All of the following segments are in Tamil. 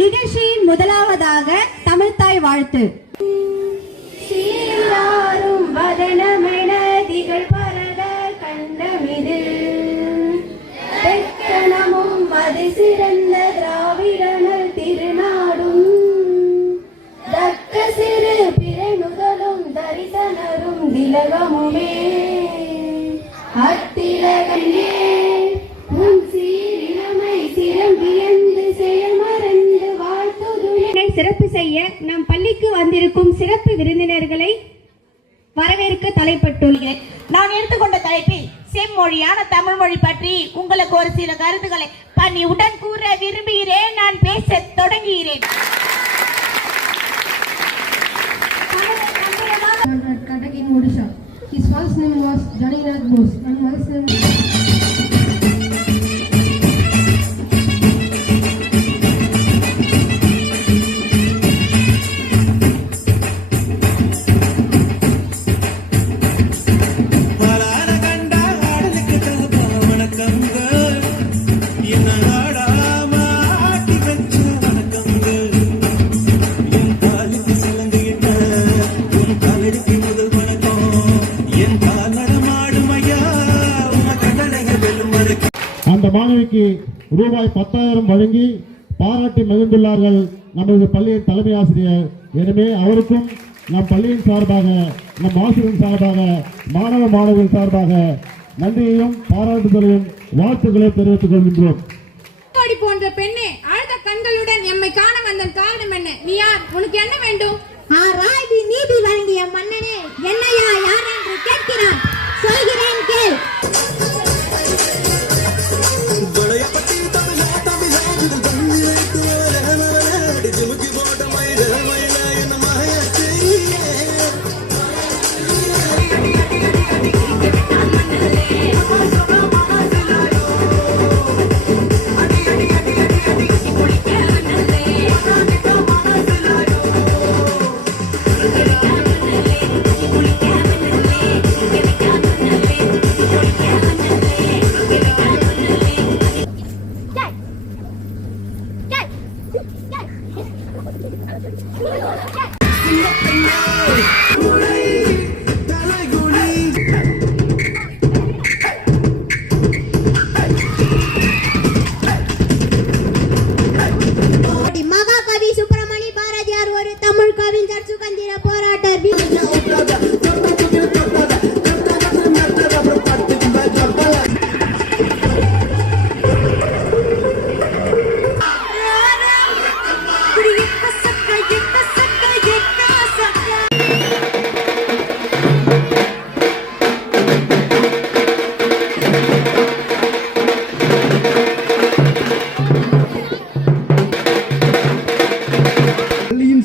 நிகழ்ச்சியின் முதலாவதாக தமிழ்த்தாய் வாழ்த்து. சீராரும் வதனமென திகழ் பரத கண்டமிது தெக்கணமும் அது சிறந்த திராவிடனல் திருநாடும் தக்க சிறு பிறனுதலும் தரிசனரும் திலகமுமே அத்திலகமே உன் சீரிழமை சிறம்பியந்து செயல்மறந்து வாழ்த்துதுணை சிறப்பு செய்ய நம் பள்ளிக்கு வந்திருக்கும் சிறப்பு விருந்தினர்களை வரவேற்க தலைப்பட்டுள்ளேன். நான் எடுத்துக்கொண்ட தலைப்பில் செம்மொழியான தமிழ் மொழி பற்றி உங்களுக்கு ஒரு சில கருத்துக்களை பணிவுடன் கூற விரும்புகிறேன். நான் பேச தொடங்குகிறேன். Cuttack in Odisha. His first name was Janinath Bose and mother's name அந்த மாணவிக்கு ரூபாய் 10,000 வழங்கி பாராட்டி மகிழ்ந்துள்ளார்கள் நமது பள்ளியின் தலைமை ஆசிரியர். எனவே அவருக்கும் நம் பள்ளியின் சார்பாக, நம் ஆசிரியர் சார்பாக, மாணவ மாணவியின் சார்பாக நன்றியையும் பாராட்டுதலையும் வாழ்த்துக்களை தெரிவித்துக் கொள்கின்றோம். போன்ற பெண்ணே, அழுத கண்களுடன் எம்மை காண வந்த காரணம் என்ன? நீ யார்? உனக்கு என்ன வேண்டும்? ராய்தி நீதி வழங்கிய மன்னனே, என்னையா யார் என்று கேட்கிறான். சொல்கிறேன் கேள். மகாகவி சுப்பிரமணி பாரதியார் ஒரு தமிழ் கவிஞர், சுதந்திர போராட்டர்.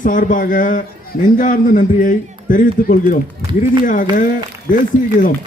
சார்பாக நெஞ்சார்ந்த நன்றியை தெரிவித்துக் கொள்கிறோம். இறுதியாக தேசிய கீதம்